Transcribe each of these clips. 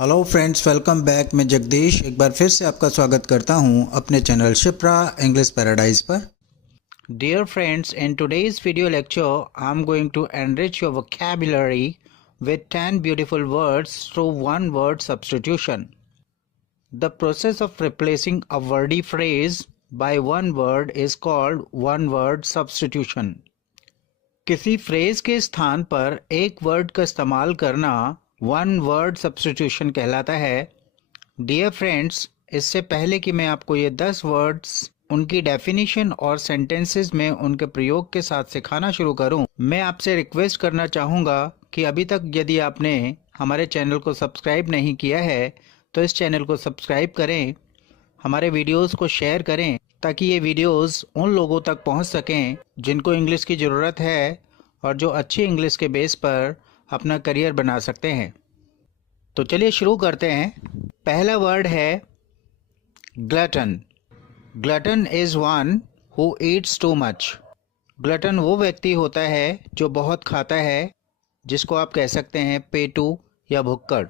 Hello friends, welcome back. मैं जगदीश एक बार फिर से आपका स्वागत करता हूं अपने चैनल शिप्रा इंग्लिश पैराडाइज पर। Dear friends, in today's video lecture, I'm going to enrich your vocabulary with 10 beautiful words through one word substitution. The process of replacing a wordy phrase by one word is called one word substitution. किसी phrase के स्थान पर एक word का इस्तेमाल करना one word substitution कहलाता है। डियर फ्रेंड्स, इससे पहले कि मैं आपको ये 10 वर्ड्स उनकी डेफिनेशन और सेंटेंसेस में उनके प्रयोग के साथ सिखाना शुरू करूं, मैं आपसे रिक्वेस्ट करना चाहूँगा कि अभी तक यदि आपने हमारे चैनल को सब्सक्राइब नहीं किया है तो इस चैनल को सब्सक्राइब करें, हमारे वीडियोस को शेयर करें ताकि ये वीडियोस उन लोगों तक पहुंच सकें जिनको इंग्लिश की ज़रूरत है और जो अच्छी इंग्लिश के बेस पर अपना करियर बना सकते हैं। तो चलिए शुरू करते हैं। पहला वर्ड है glutton. Glutton is one who Yeats too much. Glutton वो व्यक्ति होता है जो बहुत खाता है, जिसको आप कह सकते हैं पेटू या भुक्कड़।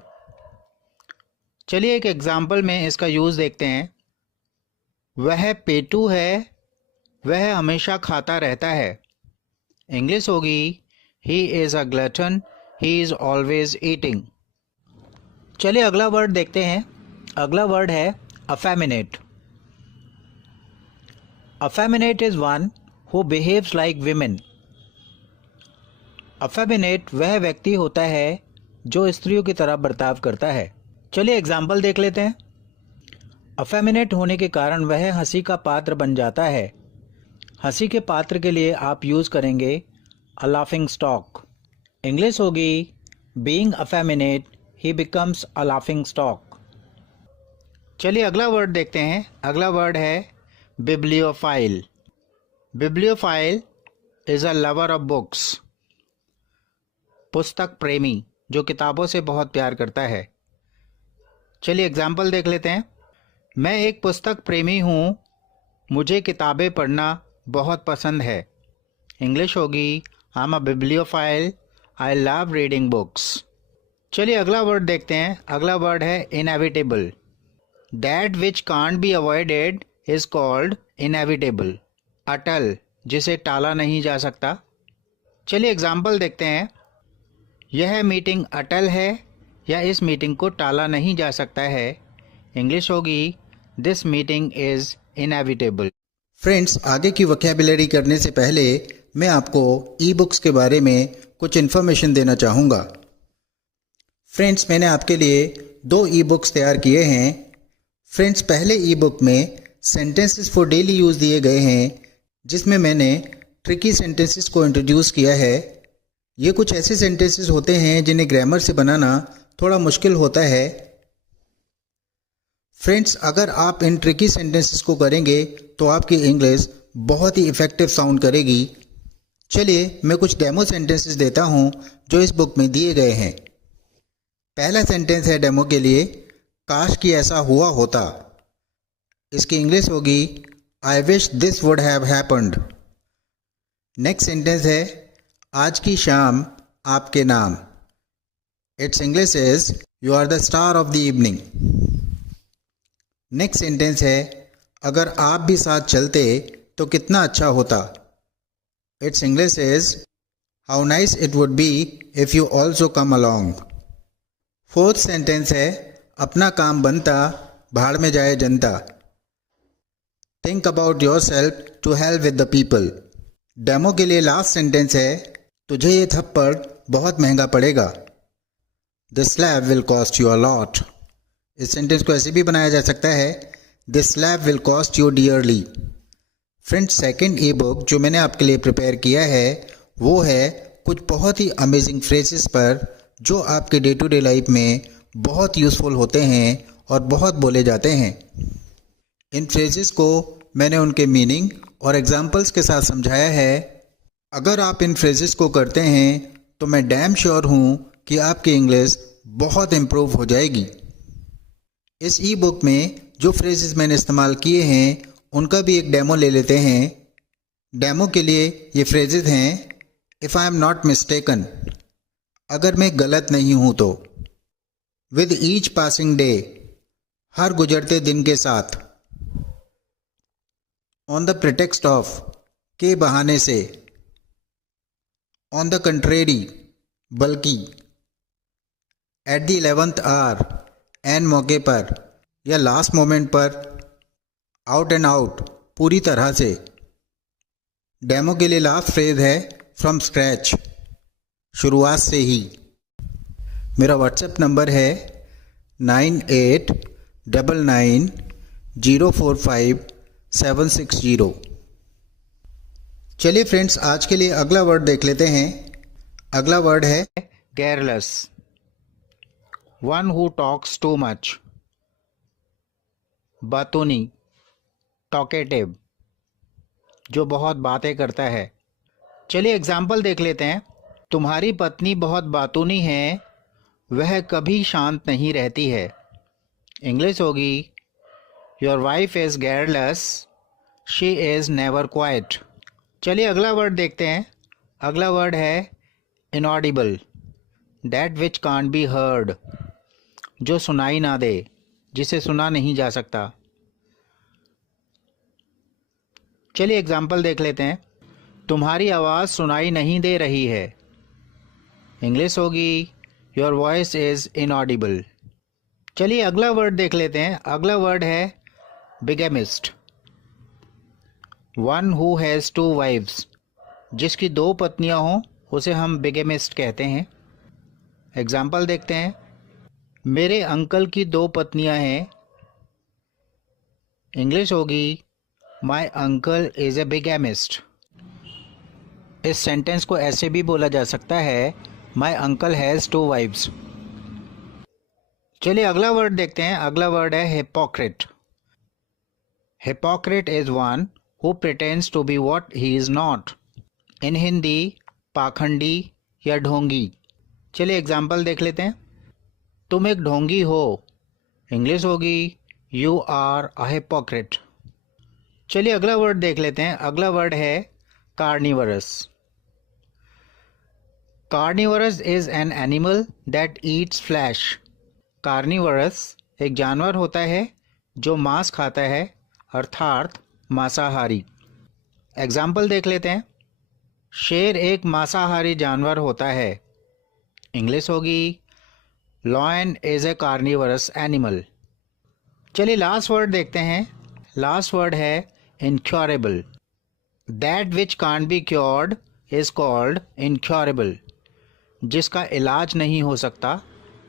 चलिए एक एग्जाम्पल में इसका यूज़ देखते हैं। वह पेटू है, वह हमेशा खाता रहता है। इंग्लिश होगी he is a glutton, he is always eating. चलिए अगला वर्ड देखते हैं। अगला वर्ड है effeminate. Effeminate is one who behaves like women. Effeminate वह व्यक्ति होता है जो स्त्रियों की तरह बर्ताव करता है। चलिए एग्जाम्पल देख लेते हैं। अफेमिनेट होने के कारण वह हंसी का पात्र बन जाता है। हंसी के पात्र के लिए आप यूज़ करेंगे अ लाफिंग स्टॉक। इंग्लिश होगी being effeminate he becomes a laughing stock. चलिए अगला वर्ड देखते हैं। अगला वर्ड है bibliophile. Bibliophile is a lover of books. पुस्तक प्रेमी, जो किताबों से बहुत प्यार करता है। चलिए एग्जाम्पल देख लेते हैं। मैं एक पुस्तक प्रेमी हूँ, मुझे किताबें पढ़ना बहुत पसंद है। इंग्लिश होगी I am a bibliophile, I love reading books. चलिए अगला वर्ड देखते हैं। अगला वर्ड है inevitable. That which can't be avoided is called inevitable. अटल, जिसे टाला नहीं जा सकता। चलिए एग्जाम्पल देखते हैं। यह मीटिंग अटल है या इस मीटिंग को टाला नहीं जा सकता है। इंग्लिश होगी this meeting is inevitable. Friends, आगे की वोकैबुलरी करने से पहले मैं आपको ई बुक्स के बारे में कुछ इन्फॉर्मेशन देना चाहूँगा। फ्रेंड्स, मैंने आपके लिए 2 ई बुक्स तैयार किए हैं। फ्रेंड्स, पहले ई बुक में सेंटेंसेस फॉर डेली यूज़ दिए गए हैं, जिसमें मैंने ट्रिकी सेंटेंसेस को इंट्रोड्यूस किया है। ये कुछ ऐसे सेंटेंसेस होते हैं जिन्हें ग्रामर से बनाना थोड़ा मुश्किल होता है। फ्रेंड्स, अगर आप इन ट्रिकी सेंटेंसेस को करेंगे तो आपकी इंग्लिश बहुत ही इफ़ेक्टिव साउंड करेगी। चलिए मैं कुछ डेमो सेंटेंसेस देता हूँ जो इस बुक में दिए गए हैं। पहला सेंटेंस है डेमो के लिए, काश कि ऐसा हुआ होता। इसकी इंग्लिश होगी I wish this would have happened. Next sentence है आज की शाम आपके नाम। It's English is you are the star of the evening. Next sentence है अगर आप भी साथ चलते तो कितना अच्छा होता। It's English is how nice it would be if you also come along. Fourth sentence है अपना काम बनता भाड़ में जाए जनता। Think about your self to help with the people. Demo के लिए लास्ट सेंटेंस है तुझे ये थप्पड़ बहुत महंगा पड़ेगा। This slab will cost you a lot. इस सेंटेंस को ऐसे भी बनाया जा सकता है this slab will cost you dearly. Friends, second E book जो मैंने आपके लिए प्रिपेयर किया है वो है कुछ बहुत ही अमेजिंग फ्रेजेस पर जो आपके डे टू डे लाइफ में बहुत यूज़फुल होते हैं और बहुत बोले जाते हैं। इन फ्रेजेस को मैंने उनके मीनिंग और एग्जाम्पल्स के साथ समझाया है। अगर आप इन फ्रेजेस को करते हैं तो मैं डैम श्योर हूँ कि आपकी इंग्लिश बहुत इम्प्रूव हो जाएगी। इस ई बुक में जो फ्रेजेस मैंने इस्तेमाल किए हैं उनका भी एक डेमो ले लेते हैं। डेमो के लिए ये फ्रेजेस हैं if I am not mistaken, अगर मैं गलत नहीं हूँ तो। विद ईच पासिंग डे, हर गुजरते दिन के साथ। ऑन द प्रिटेक्स्ट ऑफ, के बहाने से। ऑन द कंट्रेरी, बल्कि। एट द 11th आवर, एन मौके पर या लास्ट मोमेंट पर। आउट एंड आउट, पूरी तरह से। डेमो के लिए लास्ट फ्रेज है फ्रॉम स्क्रैच, शुरुआत से ही। मेरा व्हाट्सएप नंबर है 9899045760। चलिए फ्रेंड्स, आज के लिए अगला वर्ड देख लेते हैं। अगला वर्ड है careless. One who talks too much, बातूनी, टॉकेटिव, जो बहुत बातें करता है। चलिए एग्जाम्पल देख लेते हैं। तुम्हारी पत्नी बहुत बातूनी है, वह कभी शांत नहीं रहती है। इंग्लिश होगी, your wife is careless, she is never quite. चलिए अगला वर्ड देखते हैं। अगला वर्ड है inaudible, that which can't be heard, जो सुनाई ना दे, जिसे सुना नहीं जा सकता। चलिए एग्जाम्पल देख लेते हैं। तुम्हारी आवाज़ सुनाई नहीं दे रही है। इंग्लिश होगी, योर वॉइस इज़ इनऑडिबल। चलिए अगला वर्ड देख लेते हैं। अगला वर्ड है bigamist. One who has two wives, जिसकी दो पत्नियां हों उसे हम बिगेमिस्ट कहते हैं। एग्जाम्पल देखते हैं। मेरे अंकल की दो पत्नियां हैं। इंग्लिश होगी, माई अंकल इज़ ए बिगेमिस्ट। इस सेंटेंस को ऐसे भी बोला जा सकता है, my uncle has two wives. चलिए अगला वर्ड देखते हैं। अगला वर्ड है hypocrite. Hypocrite is one who pretends to be what he is not. In Hindi पाखंडी या ढोंगी। चलिए एग्जाम्पल देख लेते हैं। तुम एक ढोंगी हो। इंग्लिश होगी, यू आर अ हिपोक्रेट। चलिए अगला वर्ड देख लेते हैं। अगला वर्ड है carnivorous. Carnivorous is an animal that eats flash. Carnivorous एक जानवर होता है जो मांस खाता है, अर्थात मांसाहारी। एग्जाम्पल देख लेते हैं। शेर एक मांसाहारी जानवर होता है। इंग्लिश होगी, lion is a carnivorous animal. चलिए लास्ट वर्ड देखते हैं। लास्ट वर्ड है incurable. That which can't be cured is called incurable. जिसका इलाज नहीं हो सकता,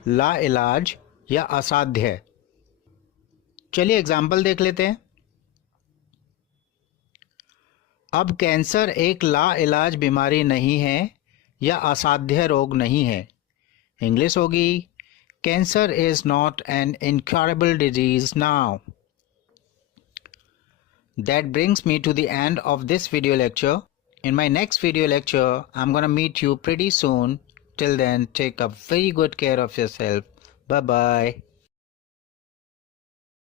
ला इलाज या असाध्य। चलिए एग्जाम्पल देख लेते हैं। अब कैंसर एक ला इलाज बीमारी नहीं है या असाध्य रोग नहीं है। इंग्लिश होगी, cancer is not an incurable disease now. That brings me to the end of this video lecture. In my next video lecture, I'm gonna meet you pretty soon. Till then, take a very good care of yourself. Bye bye.